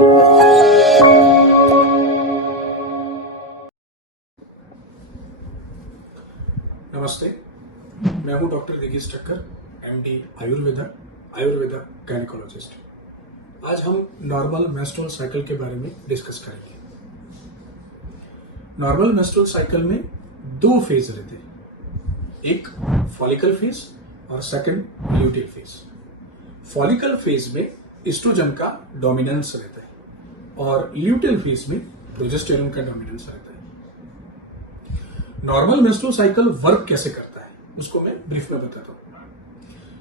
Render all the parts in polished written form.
नमस्ते, मैं हूं doctor Digesh Thakkar, MD Ayurveda gynaecologist. आज हम नॉर्मल मेंस्ट्रुअल साइकिल के बारे में डिस्कस करेंगे। नॉर्मल मेंस्ट्रुअल साइकिल में दो फेज रहते हैं, एक फॉलिकल फेज और second luteal phase. Follicle phase में एस्ट्रोजन का डोमिनेंस रहता है और ल्यूटियल फेज में प्रोजेस्टेरोन का डोमिनेंस रहता है। नॉर्मल मेंस्ट्रुअल साइकिल वर्क कैसे करता है उसको मैं ब्रीफ में बताता हूं।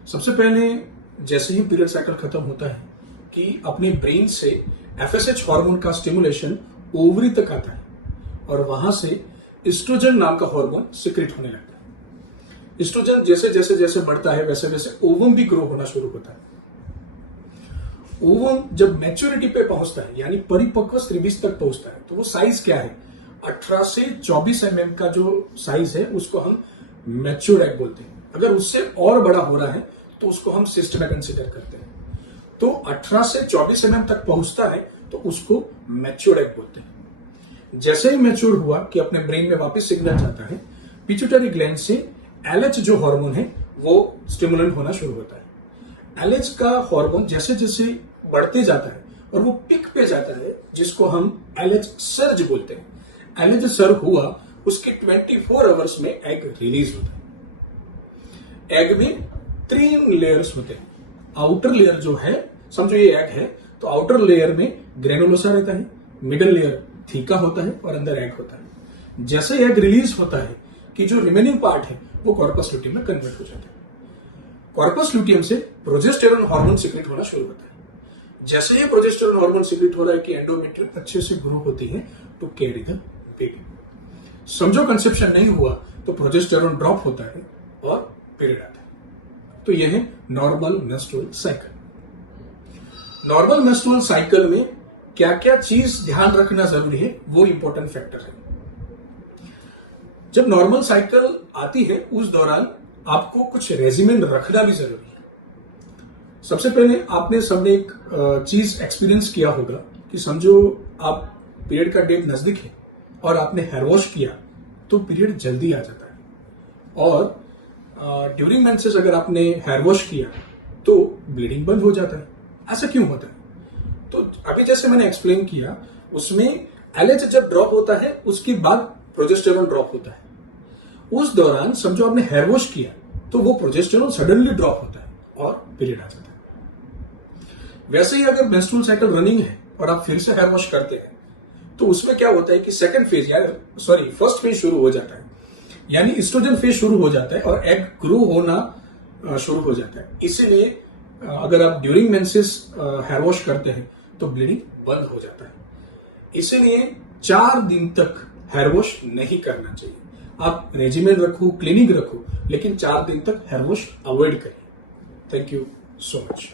सबसे पहले जैसे ही पीरियड साइकिल खत्म होता है कि अपने ब्रेन से एफएसएच हार्मोन का स्टिमुलेशन ओवरी तक आता है और वहां से एस्ट्रोजन नाम का हार्मोन सिक्रेट होने लगता है। एस्ट्रोजन जैसे जैसे जैसे बढ़ता है वैसे वैसे ओवम भी ग्रो होना शुरू होता है। ओवम जब मैच्योरिटी पे पहुंचता है यानी परिपक्व त्रिभुज तक पहुंचता है तो वो साइज क्या है, 18 से 24 mm का जो साइज है उसको हम मैच्योर एग बोलते हैं। अगर उससे और बड़ा हो रहा है तो उसको हम सिस्ट में कंसीडर करते हैं। तो 18 से 24 mm तक पहुंचता है तो उसको मैच्योर एग बोलते हैं। जैसे ही मैच्योर हुआ कि अपने ब्रेन में वापस सिग्नल जाता है, पिट्यूटरी ग्लैंड से एलएच जो हार्मोन है वो स्टिमुलेंट होना शुरू होता है। एलएच का हार्मोन जैसे जैसे बढ़ते जाता है और वो पिक पे जाता है जिसको हम एलएच सर्ज बोलते हैं। एलएच सर्ज हुआ उसके 24 आवर्स में एग रिलीज होता है। एग में 3 लेयर्स होते हैं। आउटर लेयर जो है, समझो ये एग है तो आउटर लेयर में ग्रेनुलोसा रहता है, मिडल लेयर थीका होता है और अंदर एग होता है। जैसे एग रिलीज होता है कि जो रिमेनिंग पार्ट है वो कॉर्पस लुटियम में कन्वर्ट हो जाता है। कॉर्पस लुटियम से प्रोजेस्टेरोन हार्मोन सिक्रेट होना शुरू होता है। जैसे ही प्रोजेस्टेरोन हार्मोन सिक्रेट हो रहा है कि एंडोमेट्रियम अच्छे से ग्रो होती है तो कैरी द बेबी। समझो कंसेप्शन नहीं हुआ तो प्रोजेस्टेरोन ड्रॉप होता है और पीरियड आता है। तो यह है normal menstrual cycle. Normal menstrual cycle में क्या क्या चीज ध्यान रखना जरूरी है वो इंपॉर्टेंट फैक्टर है। जब नॉर्मल साइकिल आती है उस दौरान आपको कुछ रेजिमेंट रखना भी जरूरी है। सबसे पहले आपने सबने एक चीज एक्सपीरियंस किया होगा कि समझो आप पीरियड का डेट नजदीक है और आपने हेयर वॉश किया तो पीरियड जल्दी आ जाता है और ड्यूरिंग मेंसेस अगर आपने हेयर वॉश किया तो ब्लीडिंग बंद हो जाता है। ऐसा क्यों होता है? तो अभी जैसे मैंने एक्सप्लेन किया उसमें एलएच जब ड्रॉप होता है उसके बाद प्रोजेस्टेरोन ड्रॉप होता है। उस दौरान समझो आपने हेयर वॉश किया तो वो प्रोजेस्टेरोन सडनली ड्रॉप होता है और पीरियड आ जाता है। वैसे ही अगर मेंस्ट्रुअल साइकिल रनिंग है और आप फिर से हेयर वॉश करते हैं तो उसमें क्या होता है कि फर्स्ट फेज शुरू हो जाता है यानी एस्ट्रोजन फेज शुरू हो जाता है और एग ग्रो होना शुरू हो जाता है। इसीलिए अगर आप ड्यूरिंग मेंसेस हेयर वॉश करते हैं तो ब्लीडिंग बंद हो जाता है। इसीलिए 4 दिन तक हेयर वॉश नहीं करना चाहिए। आप रेजिमेंट रखो, क्लीनिंग रखो, लेकिन 4 दिन तक हेयर वॉश अवॉइड करें। Thank you so much.